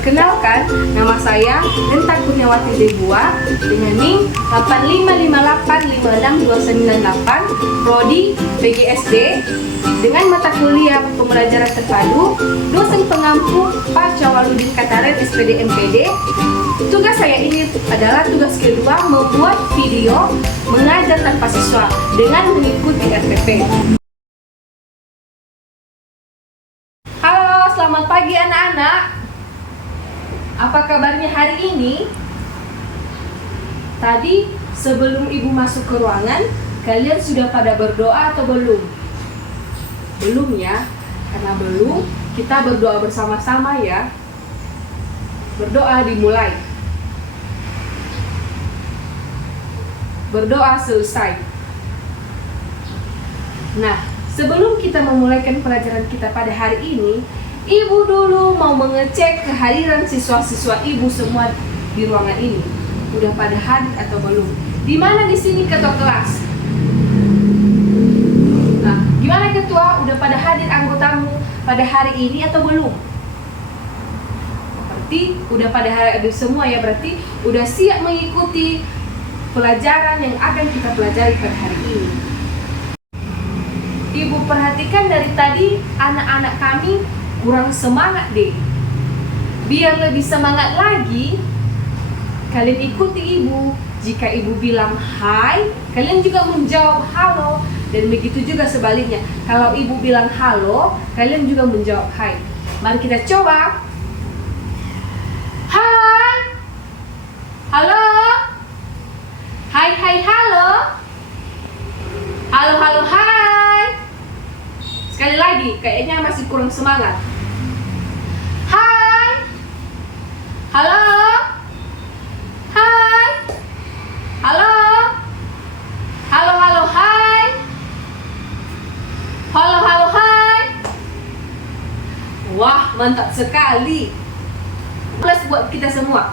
Perkenalkan, nama saya Denta Kurniawati Debua dengan NIM 85585628, Prodi PGSD, dengan mata kuliah pembelajaran terpadu, dosen pengampu Pak Cawaludin Kataren SPD MPD. Tugas saya ini adalah tugas kedua, membuat video mengajar tanpa siswa dengan mengikuti RPP. Halo, selamat pagi anak-anak. Apa kabarnya hari ini? Tadi sebelum ibu masuk ke ruangan, kalian sudah pada berdoa atau belum? Belum ya? Karena belum, kita berdoa bersama-sama ya. Berdoa dimulai. Berdoa selesai. Nah, sebelum kita memulaikan pelajaran kita pada hari ini, ibu dulu mau mengecek kehadiran siswa-siswa ibu semua di ruangan ini. Udah pada hadir atau belum? Di mana di sini ketua kelas? Nah, gimana ketua? Udah pada hadir anggotamu pada hari ini atau belum? Berarti udah pada hadir semua ya, berarti udah siap mengikuti pelajaran yang akan kita pelajari pada hari ini. Ibu perhatikan dari tadi anak-anak kami kurang semangat deh. Biar lebih semangat lagi, kalian ikuti ibu. Jika ibu bilang hai, kalian juga menjawab halo. Dan begitu juga sebaliknya. Kalau ibu bilang halo, kalian juga menjawab hai. Mari kita coba. Hai. Halo. Hai hai halo. Halo halo hai. Sekali lagi, kayaknya masih kurang semangat. Hai. Halo. Hai. Halo. Halo halo hai. Halo halo hai. Wah, mantap sekali. Plus buat kita semua.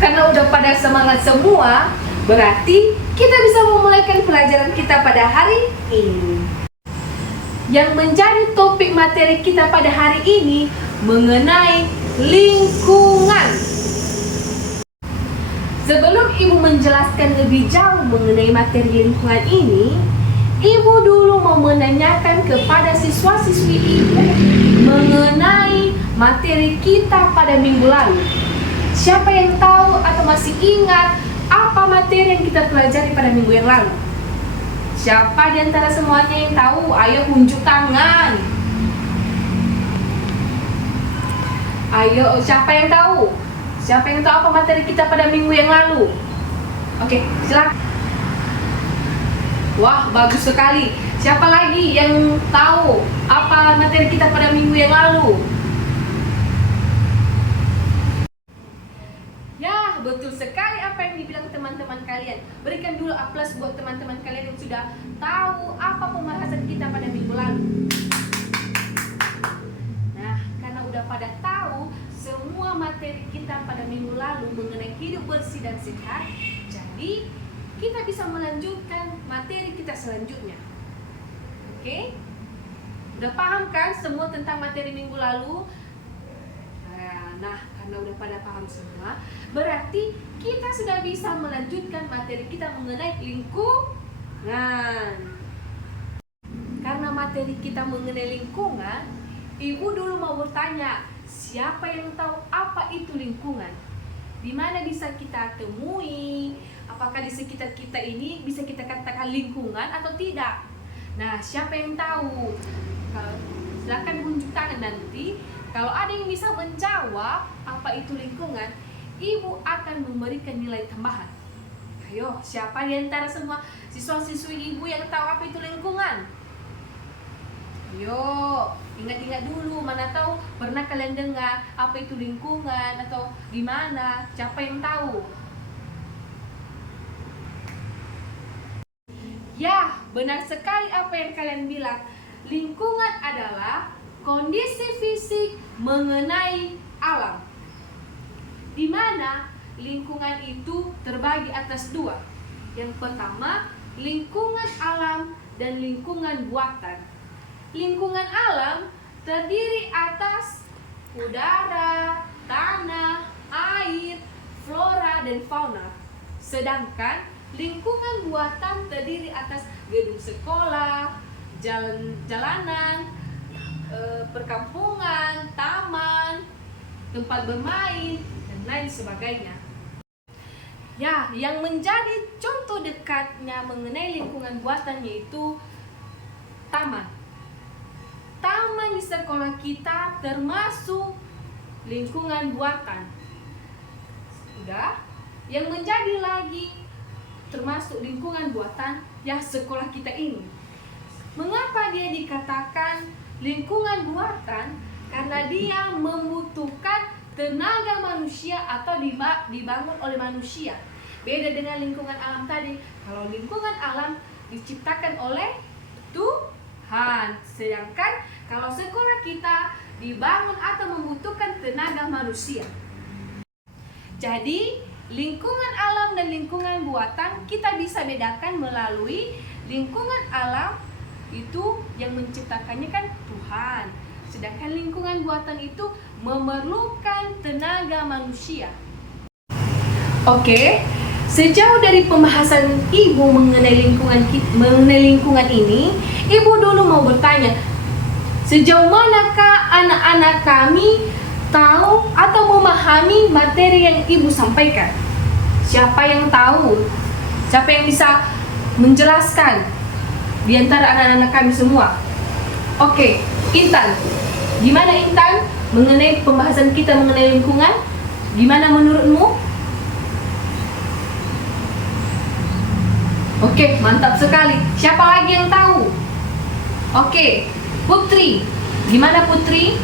Karena udah pada semangat semua, berarti kita bisa memulaikan pelajaran kita pada hari ini. Yang menjadi topik materi kita pada hari ini mengenai lingkungan. Sebelum ibu menjelaskan lebih jauh mengenai materi lingkungan ini, ibu dulu mau menanyakan kepada siswa-siswi ibu mengenai materi kita pada minggu lalu. Siapa yang tahu atau masih ingat apa materi yang kita pelajari pada minggu yang lalu? Siapa di antara semuanya yang tahu? Ayo unjuk tangan. Ayo, siapa yang tahu? Siapa yang tahu apa materi kita pada minggu yang lalu? Oke, silakan. Wah, bagus sekali. Siapa lagi yang tahu apa materi kita pada minggu yang lalu? Ya, betul sekali apa yang dibilang teman-teman kalian. Berikan dulu aplaus buat teman-teman kalian yang sudah tahu apa pembahasan kita pada minggu lalu. Nah, karena udah pada tahu semua materi kita pada minggu lalu mengenai hidup bersih dan sehat, jadi kita bisa melanjutkan materi kita selanjutnya. Oke? Udah paham kan semua tentang materi minggu lalu? Nah, karena udah pada paham semua, berarti kita sudah bisa melanjutkan materi kita mengenai lingkungan. Karena materi kita mengenai lingkungan, ibu dulu mau bertanya, siapa yang tahu apa itu lingkungan? Di mana bisa kita temui? Apakah di sekitar kita ini bisa kita katakan lingkungan atau tidak? Nah, siapa yang tahu? Silakan unjuk tangan nanti. Kalau ada yang bisa menjawab apa itu lingkungan, ibu akan memberikan nilai tambahan. Ayo, siapa di antara semua siswa-siswi ibu yang tahu apa itu lingkungan? Ayo, ingat-ingat dulu, mana tahu pernah kalian dengar apa itu lingkungan atau di mana? Siapa yang tahu? Ya, benar sekali apa yang kalian bilang. Lingkungan adalah kondisi fisik mengenai alam, di mana lingkungan itu terbagi atas dua. Yang pertama, lingkungan alam dan lingkungan buatan. Lingkungan alam terdiri atas udara, tanah, air, flora, dan fauna. Sedangkan lingkungan buatan terdiri atas gedung sekolah, jalanan, perkampungan, taman, tempat bermain, dan lain sebagainya. Ya, yang menjadi contoh dekatnya mengenai lingkungan buatan yaitu taman. Taman di sekolah kita termasuk lingkungan buatan. Udah, yang menjadi lagi termasuk lingkungan buatan ya sekolah kita ini. Mengapa dia dikatakan lingkungan buatan? Karena dia membutuhkan tenaga manusia atau dibangun oleh manusia. Beda dengan lingkungan alam tadi. Kalau lingkungan alam diciptakan oleh Tuhan. Sedangkan kalau sekolah kita dibangun atau membutuhkan tenaga manusia. Jadi lingkungan alam dan lingkungan buatan kita bisa bedakan melalui lingkungan alam itu yang menciptakannya kan Tuhan. Sedangkan lingkungan buatan itu memerlukan tenaga manusia. Oke, sejauh dari pembahasan Ibu mengenai lingkungan ini, Ibu dulu mau bertanya, sejauh manakah anak-anak kami tahu atau memahami materi yang Ibu sampaikan? Siapa yang tahu? Siapa yang bisa menjelaskan di antara anak-anak kami semua? Oke, Intan. Gimana Intan mengenai pembahasan kita mengenai lingkungan? Gimana menurutmu? Oke, mantap sekali. Siapa lagi yang tahu? Oke, Putri. Gimana Putri?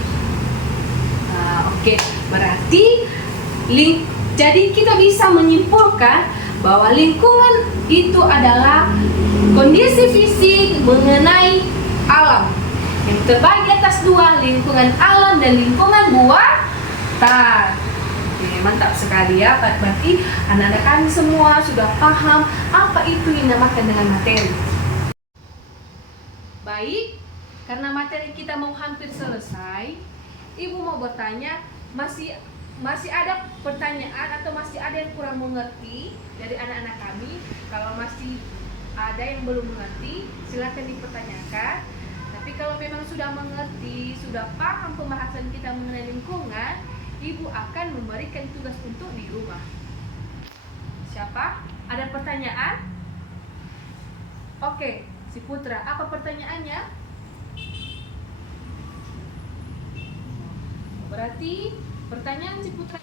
Oke, berarti jadi kita bisa menyimpulkan bahwa lingkungan itu adalah kondisi fisik mengenai alam yang terbagi atas dua, lingkungan alam dan lingkungan buatan. Oke, mantap sekali ya. Berarti anak-anak kami semua sudah paham apa itu yang dinamakan dengan materi. Baik, karena materi kita mau hampir selesai, Ibu mau bertanya, masih ada pertanyaan atau masih ada yang kurang mengerti dari anak-anak kami? Kalau masih ada yang belum mengerti, silakan dipertanyakan. Tapi kalau memang sudah mengerti, sudah paham pembahasan kita mengenai lingkungan, Ibu akan memberikan tugas untuk di rumah. Siapa? Ada pertanyaan? Oke, si Putra, apa pertanyaannya? Berarti pertanyaan si Putra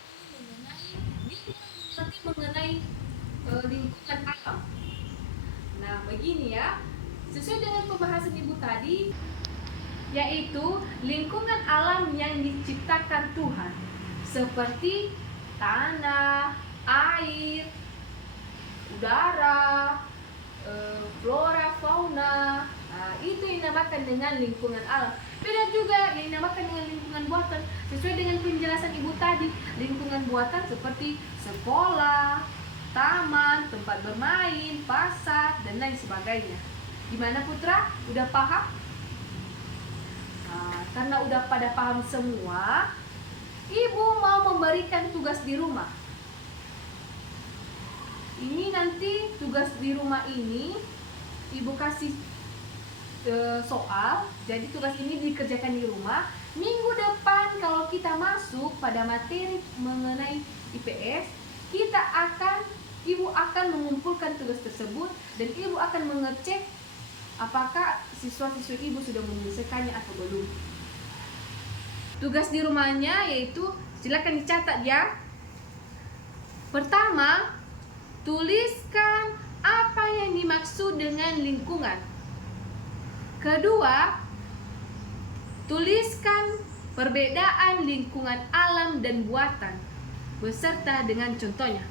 mengenai lingkungan alam. Nah, begini ya. Sesuai dengan pembahasan Ibu tadi, yaitu lingkungan alam yang diciptakan Tuhan, seperti tanah, air, udara, flora, fauna. Itu yang dinamakan dengan lingkungan alam. Beda juga yang dinamakan dengan lingkungan buatan. Sesuai dengan penjelasan Ibu tadi, lingkungan buatan seperti sekolah, taman, tempat bermain, pasar, dan lain sebagainya. Gimana Putra? Udah paham? Karena udah pada paham semua, Ibu mau memberikan tugas di rumah. Ini nanti tugas di rumah ini Ibu kasih soal. Jadi tugas ini dikerjakan di rumah. Minggu depan kalau kita masuk pada materi mengenai IPS, Ibu akan mengumpulkan tugas tersebut dan Ibu akan mengecek apakah siswa-siswi Ibu sudah menyelesaikannya atau belum. Tugas di rumahnya yaitu, silakan dicatat ya. Pertama, tuliskan apa yang dimaksud dengan lingkungan. Kedua, tuliskan perbedaan lingkungan alam dan buatan beserta dengan contohnya.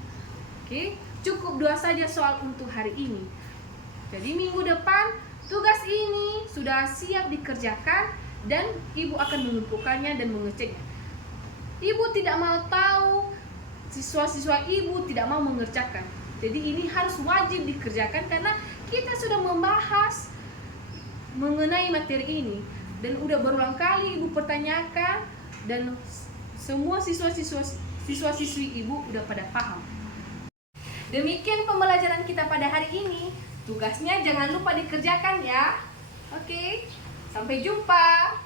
Oke, cukup 2 saja soal untuk hari ini. Jadi minggu depan tugas ini sudah siap dikerjakan dan Ibu akan mengumpulkannya dan mengeceknya. Ibu tidak mau tahu, siswa-siswa Ibu tidak mau mengerjakan. Jadi ini harus wajib dikerjakan karena kita sudah membahas mengenai materi ini. dan udah berulang kali Ibu pertanyakan, dan semua siswa-siswi Ibu udah pada paham. Demikian pembelajaran kita pada hari ini. Tugasnya jangan lupa dikerjakan ya. Oke, sampai jumpa.